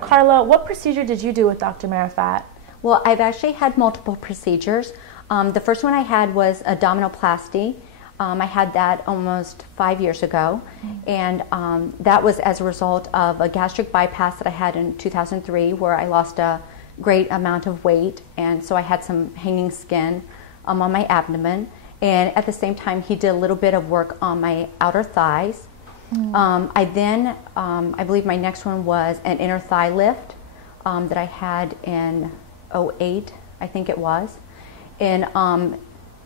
Carla, what procedure did you do with Dr. Marifat? Well, I've actually had multiple procedures. The first one I had was abdominoplasty. I had that almost 5 years ago, and that was as a result of a gastric bypass that I had in 2003, where I lost a great amount of weight, and so I had some hanging skin on my abdomen. And at the same time, he did a little bit of work on my outer thighs. I believe my next one was an inner thigh lift that I had in '08, I think it was. In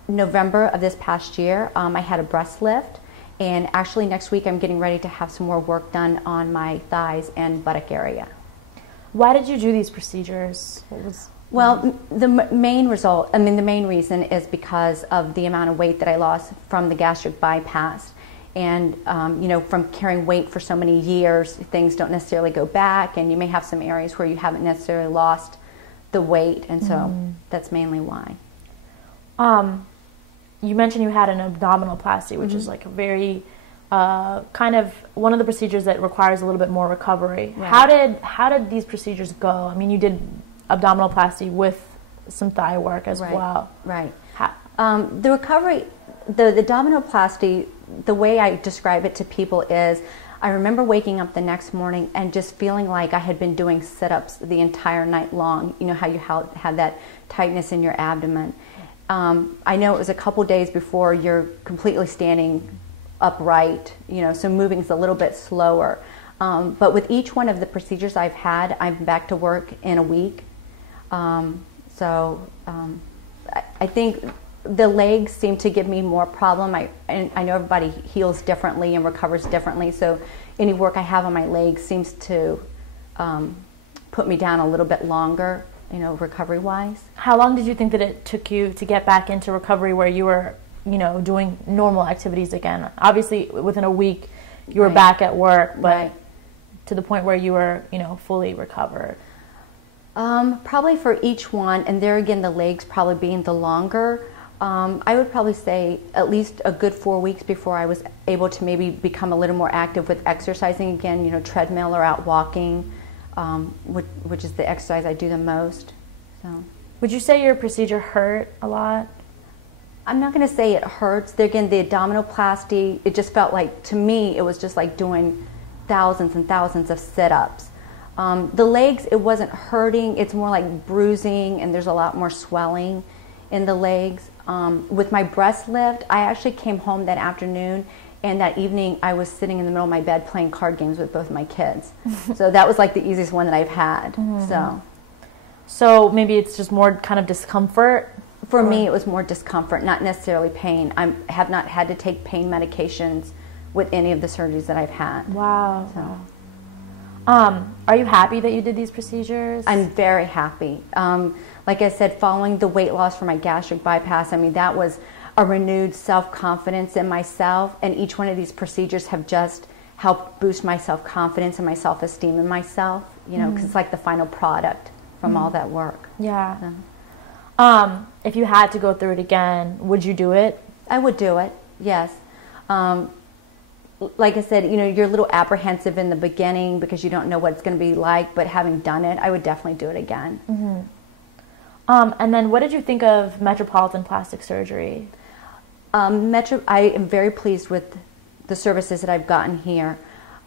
November of this past year, I had a breast lift, and actually next week I'm getting ready to have some more work done on my thighs and buttock area. Why did you do these procedures? Well, the main reason is because of the amount of weight that I lost from the gastric bypass. And, from carrying weight for so many years, things don't necessarily go back, and you may have some areas where you haven't necessarily lost the weight, and so that's mainly why. You mentioned you had an abdominoplasty, which is like a very kind of one of the procedures that requires a little bit more recovery. Right. How did these procedures go? I mean, you did abdominoplasty with some thigh work as well. Right. The recovery, the abdominoplasty, the way I describe it to people is, I remember waking up the next morning and just feeling like I had been doing sit-ups the entire night long. You know how you have that tightness in your abdomen. I know it was a couple days before you're completely standing upright, so moving's a little bit slower. But with each one of the procedures I've had, I'm back to work in a week. I think the legs seem to give me more problem. I know everybody heals differently and recovers differently, so any work I have on my legs seems to put me down a little bit longer, recovery-wise. How long did you think that it took you to get back into recovery where you were, doing normal activities again? Obviously, within a week, you were back at work, but to the point where you were, fully recovered. Probably for each one, and there again, the legs probably being the longer, I would probably say at least a good 4 weeks before I was able to maybe become a little more active with exercising again, treadmill or out walking, which is the exercise I do the most. So, would you say your procedure hurt a lot? I'm not going to say it hurts. There again, the abdominoplasty, it just felt like, to me, it was just like doing thousands and thousands of sit-ups. The legs, it wasn't hurting. It's more like bruising, and there's a lot more swelling in the legs. With my breast lift, I actually came home that afternoon, and that evening I was sitting in the middle of my bed playing card games with both my kids. So that was like the easiest one that I've had. So maybe it's just more kind of discomfort? For me, it was more discomfort, not necessarily pain. I have not had to take pain medications with any of the surgeries that I've had. Wow. So. Are you happy that you did these procedures? I'm very happy. Like I said, following the weight loss for my gastric bypass, that was a renewed self-confidence in myself, and each one of these procedures have just helped boost my self-confidence and my self-esteem in myself, because it's like the final product from all that work. Yeah. If you had to go through it again, would you do it? I would do it, yes. Like I said, you're a little apprehensive in the beginning because you don't know what it's going to be like, but having done it, I would definitely do it again. And then what did you think of Metropolitan Plastic Surgery? I am very pleased with the services that I've gotten here.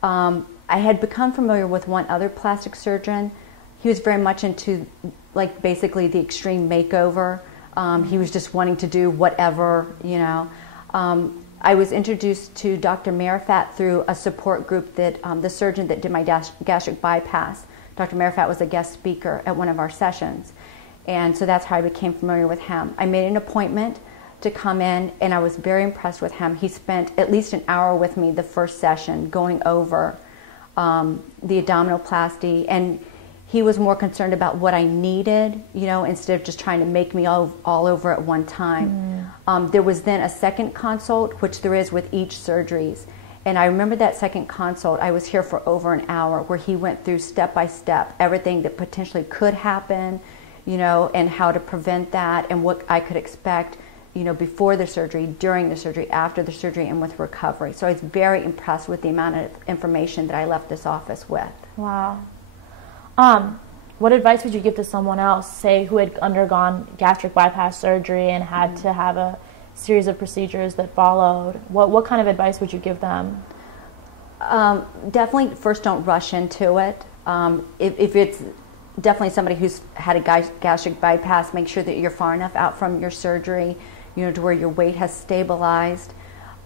I had become familiar with one other plastic surgeon. He was very much into, like, basically the extreme makeover. He was just wanting to do whatever, I was introduced to Dr. Marifat through a support group that the surgeon that did my gastric bypass. Dr. Marifat was a guest speaker at one of our sessions. And so that's how I became familiar with him. I made an appointment to come in, and I was very impressed with him. He spent at least an hour with me the first session going over the abdominoplasty, and he was more concerned about what I needed, instead of just trying to make me all over at one time. There was then a second consult, which there is with each surgeries. And I remember that second consult, I was here for over an hour, where he went through step by step everything that potentially could happen, and how to prevent that, and what I could expect, before the surgery, during the surgery, after the surgery, and with recovery. So I was very impressed with the amount of information that I left this office with. Wow. What advice would you give to someone else, say, who had undergone gastric bypass surgery and had to have a series of procedures that followed? What kind of advice would you give them? Definitely, first, don't rush into it. If it's definitely somebody who's had a gastric bypass, make sure that you're far enough out from your surgery, to where your weight has stabilized.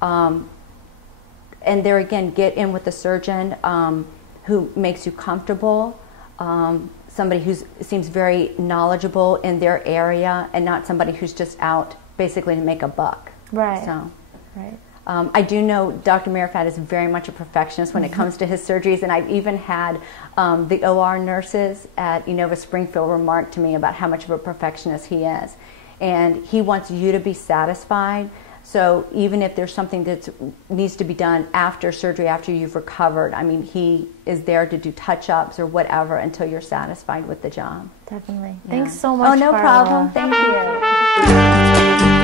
And there again, get in with a surgeon who makes you comfortable. Somebody who seems very knowledgeable in their area, and not somebody who's just out basically to make a buck. Right. So, right. I do know Dr. Marifat is very much a perfectionist when it comes to his surgeries, and I've even had the OR nurses at Enova Springfield remark to me about how much of a perfectionist he is. And he wants you to be satisfied. So even if there's something that needs to be done after surgery, after you've recovered, I mean, he is there to do touch-ups or whatever until you're satisfied with the job. Definitely. Yeah. Thanks so much, Oh, no Carla. problem. Thank you.